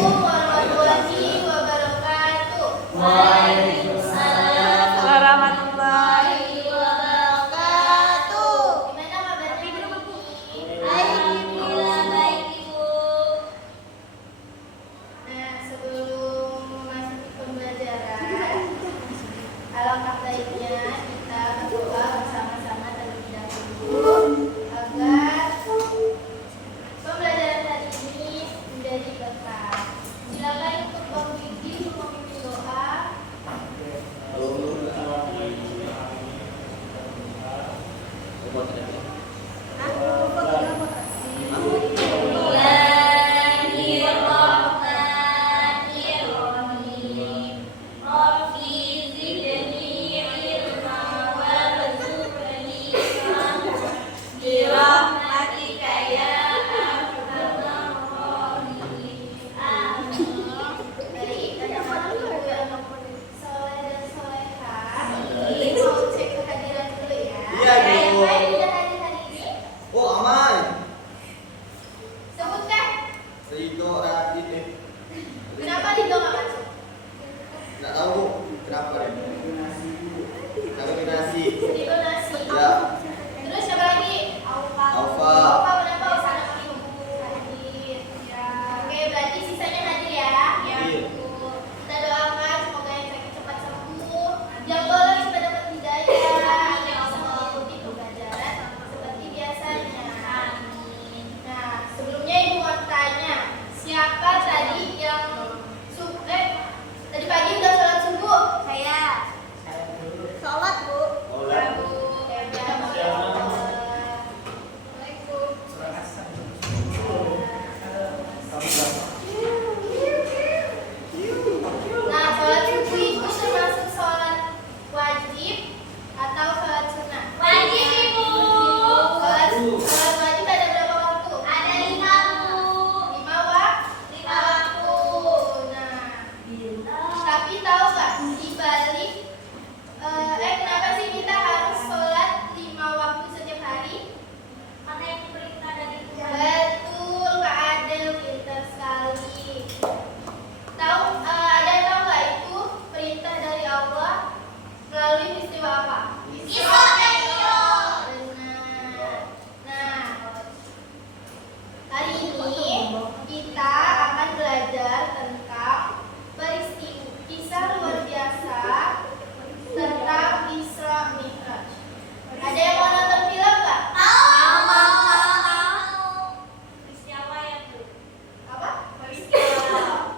warahmatullahi wabarakatuh. Waalaikumsalam warahmatullahi wabarakatuh. Gimana kabarnya hari ini? Alhamdulillah baik Ibu. Nah, sebelum memasuki pembelajaran, alangkah baiknya kita berdoa bersama-sama terlebih dahulu agar pembelajaran hari ini menjadi berkah. Silakan untuk Bang Gigi memimpin doa. Bismillahirrahmanirrahim. Rabbi zidni ilma warzuqni ilma birahmatika ya arhamar rahimin. Amin. Baik, anak-anak ibu yang soleh dan solehah, ini mau cek kehadiran dulu ya. Iya, Yang Ibu. lain sudah hadir hari ini? Oh aman. Sebutkan. Rido Radit. Kenapa Rido nggak masuk? Nggak tahu Bu. Kenapa deh? Nominasi. Rido nasi. Ya. Terus siapa lagi? Alfa. Alfa. Alfa kenapa sana hadir? Ya. Oke, berarti sisanya hadir ya? Iya. Kita doakan semoga yang sakit cepat sembuh. Yang boleh supaya dapat hidayah. Yang bisa mengikuti pembelajaran seperti biasanya. Amin. Nah, sebelumnya Ibu mau tanya, siapa tadi yang tadi pagi udah sholat subuh? Saya sholat Bu. Ya, Bu. Ya, Assalamualaikum. Nah, sholat subuh itu termasuk sholat wajib atau sholat sunnah? Wajib Ibu. Sholat wajib ada berapa waktu? Ada 5 Bu. 5 waktu. 5 waktu. Nah, tapi tahu nggak di balik kenapa sih kita harus sholat 5 waktu setiap hari? Karena itu perintah dari Tuhan. Betul, Kak Adel, pintar sekali. Ada yang tahu nggak itu perintah dari Allah melalui peristiwa apa? Isra dan Mi'raj. Benar. Nah, hari ini kita akan belajar tentang peristiwa kisah luar biasa tentang Isra Mi'raj. Ada yang mau nonton film nggak? Mau. Peristiwa ya Bu. Apa? Peristiwa.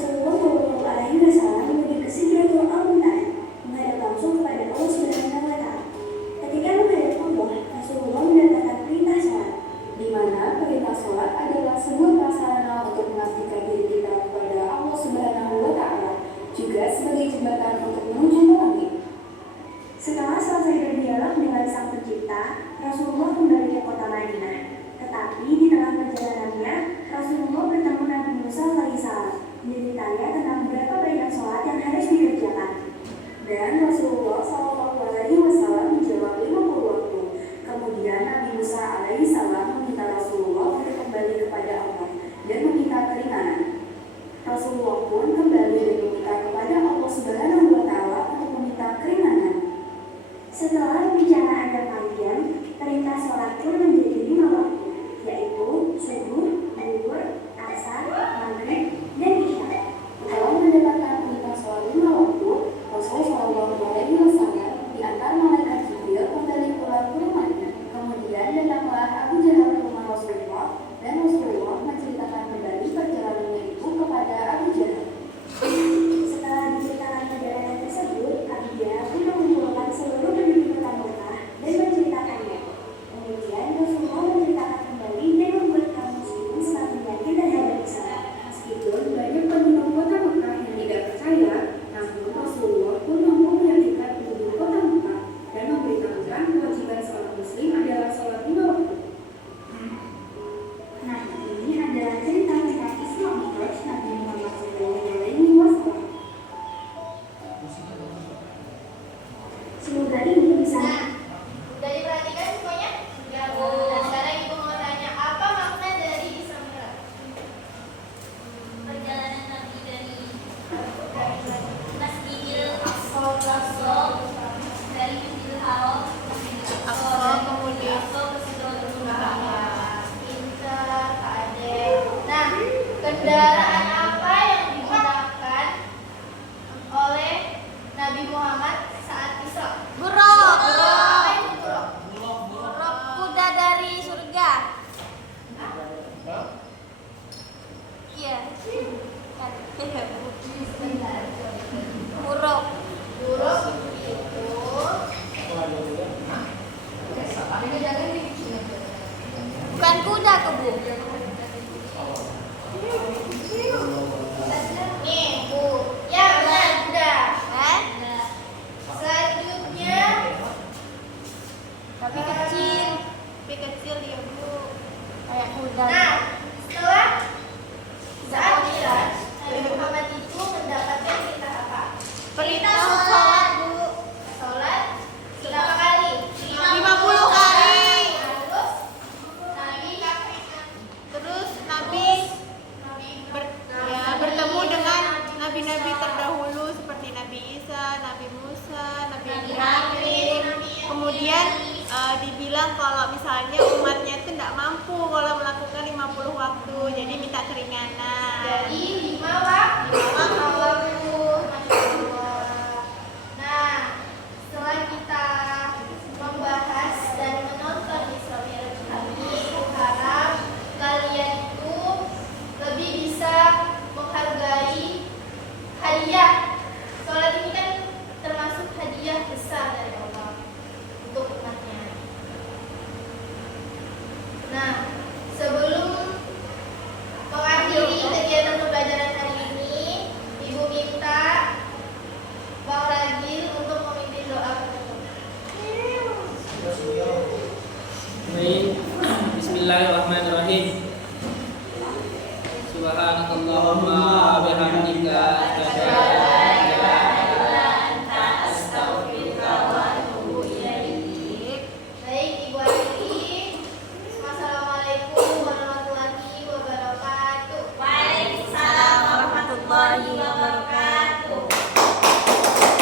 Rasulullah Shallallahu Alaihi Wasallam menuju ke Sidratul Muntaha, menghadap langsung kepada Allah Subhanahu Wa Taala. Ketika menghadap Allah, Rasulullah mendapatkan perintah sholat, di mana perintah sholat adalah sebuah prasarana untuk mengabdikan diri kita kepada Allah Subhanahu Wa Taala, juga sebagai jembatan untuk menuju ke langit. Setelah selesai berdialog dengan Sang Pencipta, Rasulullah kembali ke kota Madinah. Tetapi di tengah perjalanannya, Rasulullah bertemu Nabi Musa alaihissalam, menceritanya tentang beberapa banyak sholat yang harus dikerjakan. Dan Rasulullah SAW menjawab 50 waktu. Kemudian Nabi Musa alaihissalam meminta Rasulullah untuk kembali kepada Allah dan meminta keringanan. Rasulullah pun kembali dan meminta kepada Allah Subhanahu Wa Taala untuk meminta keringanan. Setelah pembicaraan yang panjang, perintah sholat pun menjadi 5 waktu, yaitu subuh, zuhur, asar, maghrib, dan isya. Setelah mendapatkan perintah sholat 5 waktu, Rasulullah SAW diantar malaikat Jibril kembali pulang ke rumahnya. Kemudian datanglah Abu Jahal ke rumah Rasulullah, dan Rasulullah menceritakan kembali perjalanannya itu kepada Abu Jahal. Setelah diceritakan perjalanan tersebut, Abu Jahal pun mengumpulkan seluruh penduduk kota Mekah dan menceritakannya. Kemudian Rasulullah menceritakan kembali dan membuat kaum muslimin semakin yakin terhadap Islam. Meskipun banyak penduduk kota Mekah yang tidak percaya, namun Rasulullah pun mampu meyakinkan penduduk kota Mekah dan memberitahukan kewajiban seorang muslim adalah sholat 5 waktu. Nah, ini adalah cerita tentang Isra Mi'raj Nabi Muhammad SAW. Semoga ini bisa. Udah diperhatikan semuanya? Ya, Bu. Nah, sekarang Ibu mau tanya, apa makna dari Isra Mi'raj? Perjalanan Nabi dari Masjidil Aqsa, dari Masjidil Haram, kemudian ke Sidratul Muntaha. Pintar, Kak Ade. Nah, kendaraan apa yang digunakan oleh Nabi Muhammad saat Isra? Buruk. Apa itu buruk? Kuda dari surga. Iya. Buruk. Buruk itu Bukan kuda, Kebu. nih, Bu. Ya, benar, udah. Eh? Selanjutnya Tapi kecil. tapi kecil ya, Bu. Kayak kuda. Nah, setelah saat Mi'raj, Nabi Muhammad itu mendapatkan perintah apa? Perintah sholat, Bu. Sholat berapa kali? 50 kali. Terus Nabi bertemu dengan nabi-nabi terdahulu seperti Nabi Isa, Nabi Musa, Nabi Ibrahim. Kemudian dibilang kalau misalnya umatnya itu tidak mampu kalau melakukan 50 waktu, jadi minta keringanan. dari 5 waktu. Masya Allah. Nah, setelah kita membahas dan menonton Isra Mi'raj ini, harap kalian itu lebih bisa menghargai hadiah. Sholat ini kan termasuk hadiah besar dari Allah untuk umatnya. Nah, sebelum mengakhiri kegiatan pembelajaran hari ini, Ibu minta Bang Ragil untuk memimpin doa penutup. Baik, Bismillahirrahmanirrahim. Subhanakallahumma bihamdika